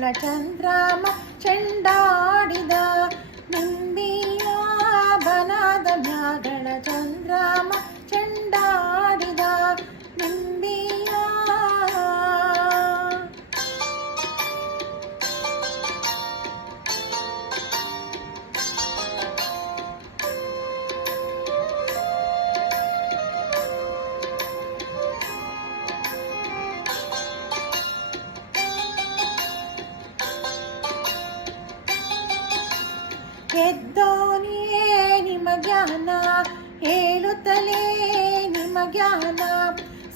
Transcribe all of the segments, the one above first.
ಮ್ಯಾಗಳ ಚಂದ್ರಮ ಚೆಂಡಾಡಿದ ನಿಂಬಿಯ ಬನದ ಮ್ಯಾಗಳ ಚಂದ್ರಮ ಚೆಂಡಾಡಿದ ನಿಂಬಿಯ ಎದ್ದೋನಿಯೇ ನಿಮ್ಮ ಜ್ಞಾನ ಹೇಳುತ್ತಲೇ ನಿಮ್ಮ ಜ್ಞಾನ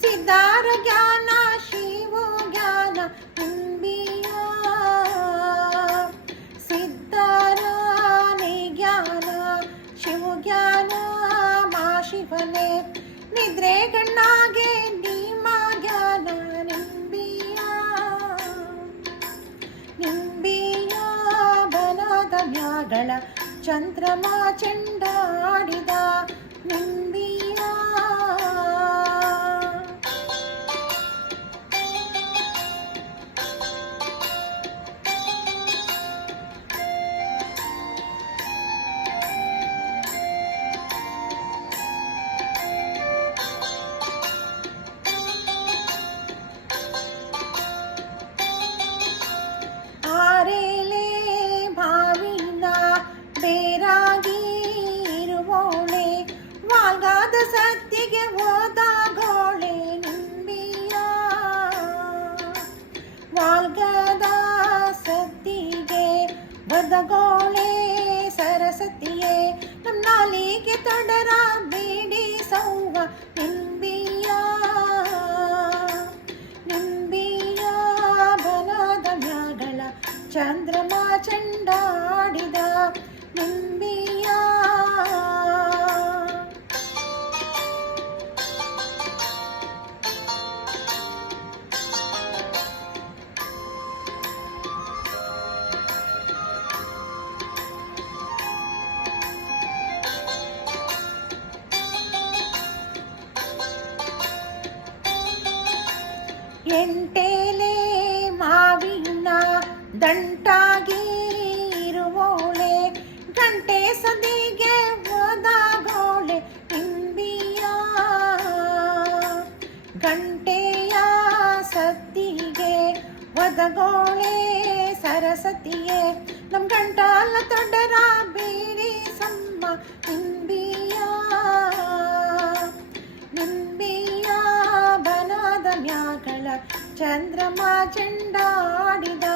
ಸಿದ್ಧಾರ ಜ್ಞಾನ ಶಿವ ಜ್ಞಾನ ನಿಂಬಿಯ ಸಿದ್ಧಾರನೇ ಜ್ಞಾನ ಶಿವ ಜ್ಞಾನ ಮಾ ಶಿವನೇ ನಿದ್ರೆ ಗಣ್ಣಾಗೆ ನಿಮ್ಮ ಜ್ಞಾನ ನಿಂಬಿಯ ನಿಂಬಿಯ ಬನದ ಮ್ಯಾಗಳ ಚಂದ್ರಮ ಚೆಂಡಾಡಿದ ನಿಂಬಿಯ ಆರೇಲೆ ಭಾವಿನ ಬೇರಾಗಿ ಇರುವೋಳೆ ವಾಲ್ಗಾದ ಸತ್ತಿಗೆ ಹೋದಾಗೋಳೆ ನಿಂಬಿಯ ವಾಲ್ಗದ ಸತ್ತಿಗೆ ಬದಗೋಳೆ ಸರಸ್ವತಿಯೇ ನಮ್ಮ ನಾಲಿಗೆ ತೊಡರ ಬೇಡಿ ಸೌವ ನಿಂಬಿಯ ನಿಂಬಿಯ ಬನದ ಮ್ಯಾಗಳ ಚಂದ್ರಮ ಚೆಂಡಾಡಿದ ನಿಂಬಿಯ ಎಂಟೇಲೆ ಮಾವಿನ ದಂಟಾಗಿ ಇರುವೋಳೆ ಗಂಟೆ ಸದಿಗೆ ಹೋದಾಗೋಳೆ ನಿಂಬಿಯ ಗಂಟೆಯ ಸದ್ದಿಗೆ ಒದಗೋಳೆ ಸರಸ್ವತಿಯೇ ನಮ್ ಗಂಟಾಲ ತೊಡರ ಬೇಡಿ ಸಮ್ಮ ನಿಂಬಿಯ ನಿಂಬಿಯ ಬನದ ಮ್ಯಾಗಳ ಚಂದ್ರಮ ಚೆಂಡಾಡಿದ